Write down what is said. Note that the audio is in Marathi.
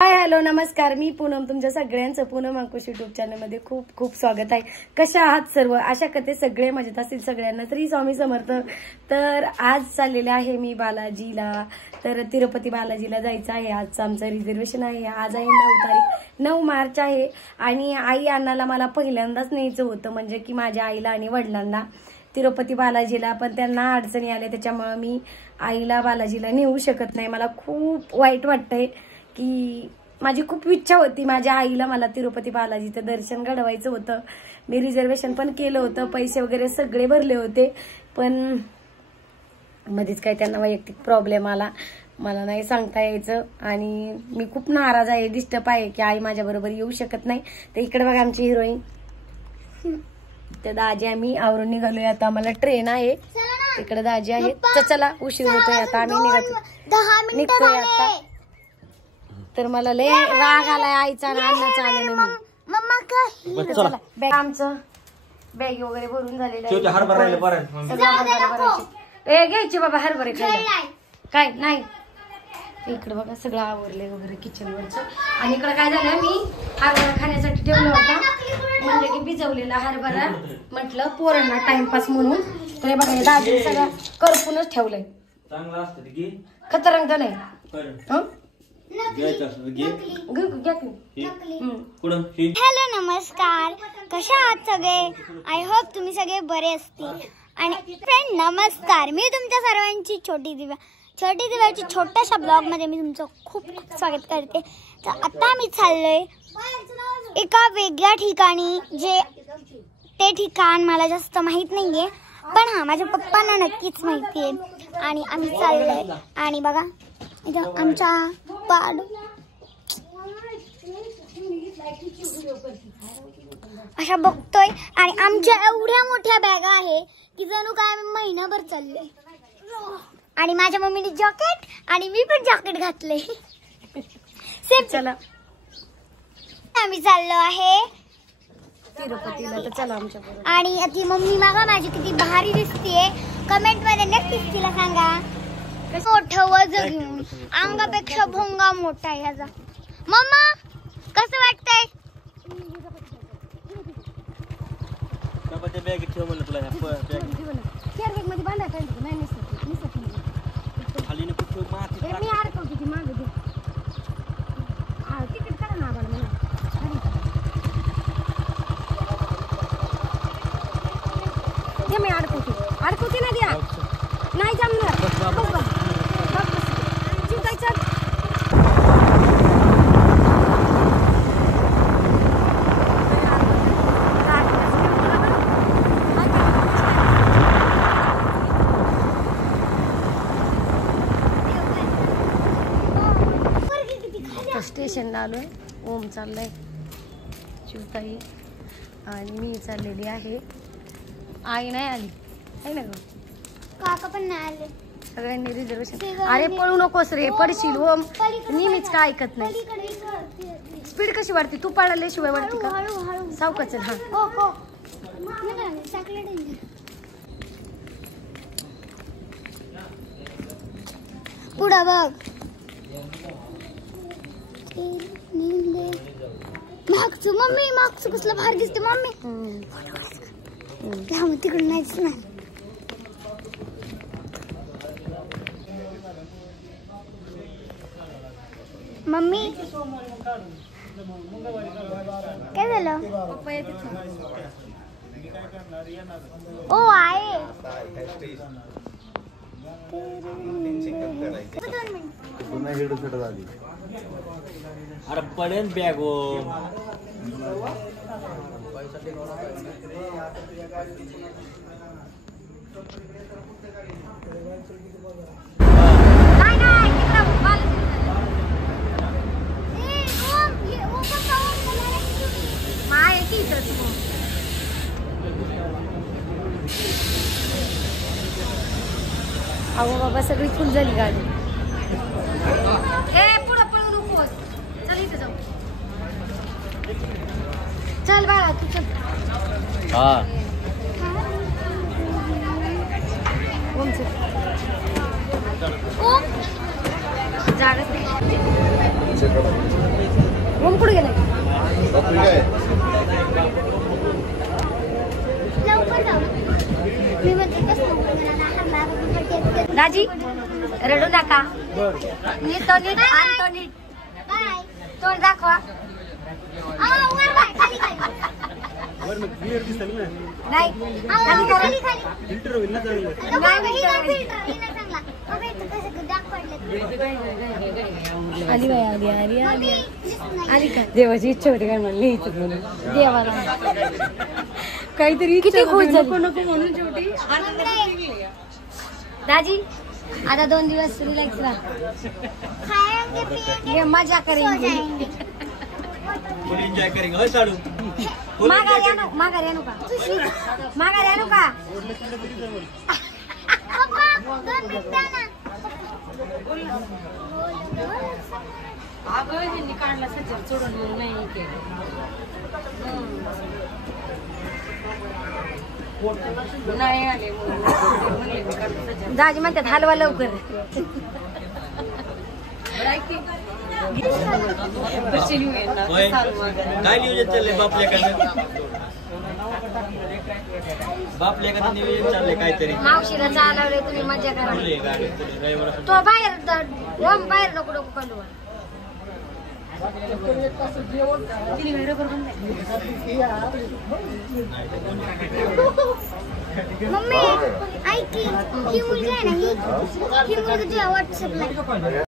हाय हॅलो नमस्कार, मी पूनम. तुमच्या सगळ्यांचं पूनम अंकुश युट्यूब चॅनल मध्ये खूप खूप स्वागत आहे. कशा आहात सर्व? आशा करते सगळे मजेत असतील. सगळ्यांना श्री स्वामी समर्थ. तर आज चाललेले आहे मी बालाजीला. तर तिरुपती बालाजीला जायचं आहे. आजचं आमचं रिझर्वेशन आहे. आज आहे 9 तारीख, 9 मार्च आहे. आणि आई अण्णाला मला पहिल्यांदाच न्यायचं होतं, म्हणजे की माझ्या आईला आणि वडिलांना तिरुपती बालाजीला. पण त्यांना अडचणी आल्या, त्याच्यामुळे मी आईला बालाजीला नेऊ शकत नाही. मला खूप वाईट वाटतंय की माझी खूप इच्छा होती माझ्या आईला मला तिरुपती बालाजीचं दर्शन घडवायचं होतं. मी रिझर्वेशन पण केलं होतं, पैसे वगैरे सगळे भरले होते. पण मध्येच काही त्यांना वैयक्तिक प्रॉब्लेम आला, मला नाही सांगता यायचं. आणि मी खूप नाराज आहे, डिस्टर्ब आहे की आई माझ्या बरोबर येऊ शकत नाही. तर इकडे बघा आमची हिरोईन, तर दाजी आम्ही आवरून निघालोय. आता आम्हाला ट्रेन आहे. इकडे दाजी आहे. तर चला, उशीर होतोय आता, आम्ही निघतोय आता. तर मला लय राग आलाय आईचा आणि अण्णाचा आला नाही. आमचं बॅग वगैरे भरून झालेलं आहे. घ्यायची बाबा हरभरे खायला. काय नाही, इकडे बघा सगळं आवरले वगैरे किचन वरचं. आणि इकडे काय झालं, मी हरभरा खाण्यासाठी ठेवला होता, म्हणजे की भिजवलेला हरभरा, म्हटलं पोरांना टाइमपास म्हणून. तर बघा दादी सगळं करपूनच ठेवलंय. खतरंग तर नाही. हॅलो नमस्कार, कशा आहात सगळे? आय होप तुम्ही सगळे बरे असतील. आणि फ्रेंड नमस्कार, मी तुमच्या सर्वांची छोटी दिव्याची छोट्याशा ब्लॉग मध्ये मी तुमचं खूप खूप स्वागत करते. तर आता मी चाललोय एका वेगळ्या ठिकाणी, जे ते ठिकाण मला जास्त माहित नाहीये, पण हा माझ्या पप्पांना नक्कीच माहिती आहे. आणि आम्ही चाललोय. आणि बघा इथं आमच्या पाड अशा बघतोय. आणि आमच्या एवढ्या मोठ्या बॅगा आहे की जणू काय आम्ही महिनाभर चाललोय. आणि माझ्या मम्मीने जॅकेट आणि मी पण जॅकेट घातले. चला आम्ही चाललो आहे तिरुपतीला. तर चला आमच्या. आणि ती मम्मी मागा माझी किती भारी दिसतीये, कमेंट मध्ये नक्कीच तिला सांगा. मोठं वजन घेऊन, अंगापेक्षा भोंगा मोठा आहे याचा. मम्मा कसं वाटतंय? अडकवते ना द्या, नाही जमणार. स्टेशनला आलोय. ओम चाललाय, शिवताई आणि मी चाललेली आहे. आई नाही आली आहे ना ग, काका पण नाही आले. सगळ्यांनी रिझर्वेशन. अरे पळू नकोस रे, पडशील. ओम नेहमीच का ऐकत नाही. स्पीड कशी वाढते? तू पळाल्याशिवाय वाढते का? सावकाच. हा पुढं बघ. मागचं मम्मी, मागचं कसलं भारी दिसते मम्मी. तिकडे नाहीच ना. मम्मी काय झालं? ओ आहे. अरे पडेल बॅग हो. अहो बाबा सगळी फुल झाली गाडी. पुढं पळू नकोस. चल इथं जाऊ. चल बाळा तू चल. हा ओम चल. ओम जागाच नाही. रूम कुठे गेलाय? दाजी रडू नका. नीट तो नीट आणतो नीट. तोंड दाखवा. नाही आली बाई आली आली आली आली का? देवाची इच्छा होती काय म्हणली म्हणून देवाला काहीतरी किती खुश नको नको म्हणून शेवटी. दाजी आता 2 दिवस रिलॅक्स राहा. मजा करेंगे. एन्जॉय करेंगे. होय साडू माघारी आणू माघारी आणू का? माघारी आणू का? अगं काढला सज्जन सोडून नाही नाही आले. दाजी म्हणतात हलवा लवकर. काय नियोजन चाललंय बापल्याकडे नियोजन चाललंय काहीतरी. मावशीला चालवले तुम्ही मजा करा. तो बाहेर ओम बाहेर नको नको काढू. मम्मी ऐक की ही मुलगी आहे ना ही मुलगी तुझ्या व्हॉट्सअपला